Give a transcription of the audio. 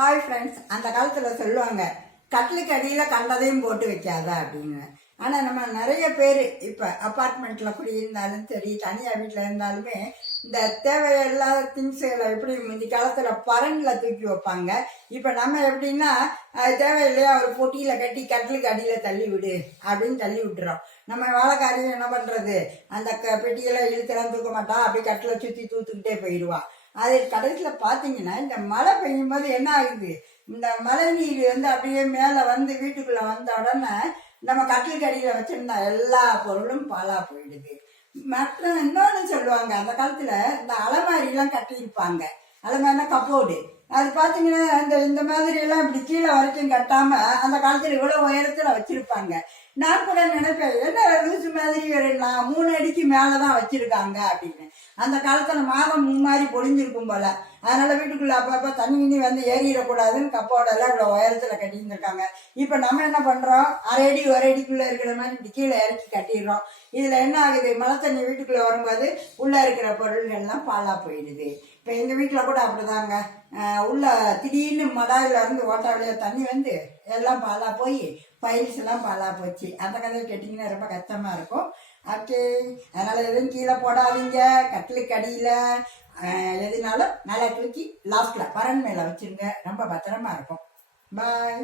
Hi friends, அந்த காலத்தில் சொல்லுவாங்க கட்டிலுக்கு அடியில் கண்டதையும் போட்டு வைக்காத அப்படின்னு. ஆனால் நம்ம நிறைய பேர் இப்போ அப்பார்ட்மெண்ட்டில் குடியிருந்தாலும் சரி, தனியாக வீட்டில் இருந்தாலுமே இந்த தேவையில்லாத திங்ஸுகளை எப்படி முந்தி காலத்தில் பரனில் தூக்கி வைப்பாங்க. இப்போ நம்ம எப்படின்னா தேவையில்லையா ஒரு பொட்டியில் கட்டி கட்டிலுக்கு அடியில் தள்ளி விடு அப்படின்னு தள்ளி விட்டுறோம். நம்ம வேலைக்காரியும் என்ன பண்ணுறது, அந்த பெட்டியெல்லாம் இழுத்தெல்லாம் தூக்க மாட்டா, அப்படியே கட்டில் சுற்றி தூத்துக்கிட்டே போயிடுவான். அது கடைசியில் பார்த்தீங்கன்னா இந்த மழை பெய்யும் போது என்ன ஆகுது, இந்த மழை நீர் அப்படியே மேலே வீட்டுக்குள்ளே வந்த உடனே நம்ம கட்டில் கடியில் வச்சிருந்தா எல்லா பொருளும் பாலா போயிடுது. மற்ற இன்னொன்று சொல்லுவாங்க, அந்த காலத்தில் இந்த அலமாரிலாம் கட்டியிருப்பாங்க. அலமாரினா கப்போர்டு, அது பார்த்தீங்கன்னா இந்த மாதிரி எல்லாம் இப்படி கீழே வரைக்கும் கட்டாம அந்த காலத்தில் இவ்வளோ உயரத்தில் வச்சிருப்பாங்க. நான் கூட நினைப்பேன், என்ன லூசு மாதிரி ஒரு 3 அடிக்கு மேலதான் வச்சிருக்காங்க அப்படின்னு. அந்த காலத்துல மாதம் முன்னாடி பொழிஞ்சிருக்கும் போல, அதனால வீட்டுக்குள்ள அப்பப்ப தண்ணி ஏறிடக்கூடாதுன்னு கப்போடெல்லாம் இவ்வளவு உயரத்துல கட்டியிருந்திருக்காங்க. இப்ப நம்ம என்ன பண்றோம், 1 அடி 1 அடிக்குள்ள இருக்கிற மாதிரி இப்படி கீழே இறக்கி கட்டிடுறோம். இதுல என்ன ஆகுது, மழை தண்ணி வீட்டுக்குள்ள வரும்போது உள்ள இருக்கிற பொருள்கள்லாம் பாலா போயிடுது. இப்ப எங்க வீட்டுல கூட அப்படிதாங்க, உள்ள திடீர்னு மடாயில இருந்து ஓட்ட வழியா தண்ணி எல்லாம் பாலா போய் பைல்ஸ் எல்லாம் பாலா போச்சு. அந்த கதையை கேட்டிங்கன்னா ரொம்ப கஷ்டமா இருக்கும். ஓகே, அதனால எதுவும் கீழே போடாதீங்க. கட்டிலுக்கு அடியில் எதுனாலும் நல்லா தூக்கி லாஸ்ட்ல பரன் மேல வச்சிருங்க, ரொம்ப பத்திரமா இருக்கும். பாய்.